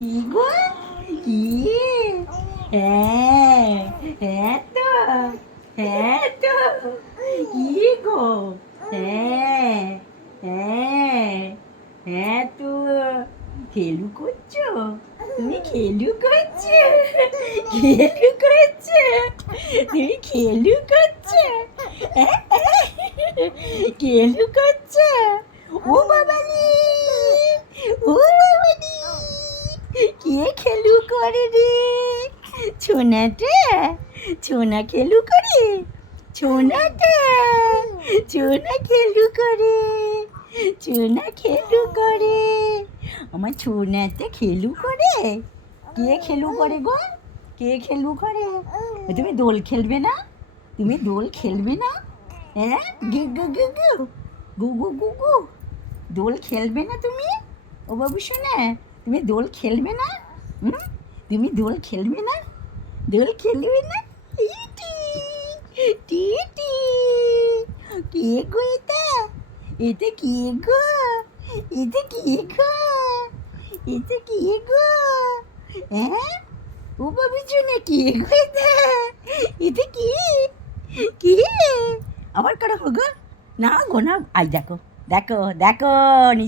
কি গো? কি? হ্যাঁ, হ্যাঁ তো, হ্যাঁ তো, কি গো? হ্যাঁ, হ্যাঁ, হ্যাঁ তো, খেলু করছো? তুমি খেলু করছো? খেলু করছো? তুমি খেলু করছো? খেলু করছো? ও বাবালি, ও বাবালি, কে খেলু করে রে? ছোনাটা, ছোনা খেলু করে, ছোনাটা, ছোনা খেলু করে, ছোনা খেলু করে, আমার ছোনাতে খেলু করে। কে খেলু করে গো? কে খেলু করে? তুমি দোল খেলবে না? তুমি দোল খেলবে না? হ্যাঁ, গু গু গু গু, গু গু গু গু, দোল খেলবে না তুমি? ও বাবু শোনা, তুমি দোল খেলবে না? হুম, তুমি দোল খেলবে না? দোল খেলবে না? ইটি টি টি, কে গো এটা? এটা কি গো? এটা কি গো? এটা কি গো? হ্যাঁ, ও বাবু শোনা, কি গো এটা? এটা কি? কি? আবার কারা গো? না গো না, আই দেখো, দেখো দেখো নিজে